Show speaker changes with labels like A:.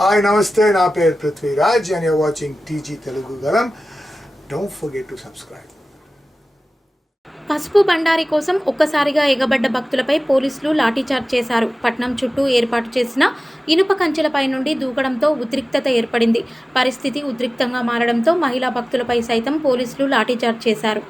A: Hi నమస్తే నా పేరు Prithviraj and you're watching TG Telugu గలం డోంట్ ఫర్గెట్ టు సబ్స్క్రైబ్
B: పసుపు బండారి కోసం ఒక్కసారిగా ఎగబడ్డ భక్తులపై పోలీసులు లాఠీచార్జ్ చేశారు. పట్నం చుట్టూ ఏర్పాటు చేసిన ఇనుప కంచెలపై నుండి దూకడంతో ఉద్రిక్తత ఏర్పడింది. పరిస్థితి ఉద్రిక్తంగా మారడంతో మహిళా భక్తులపై సైతం పోలీసులు లాఠీచార్జ్ చేశారు.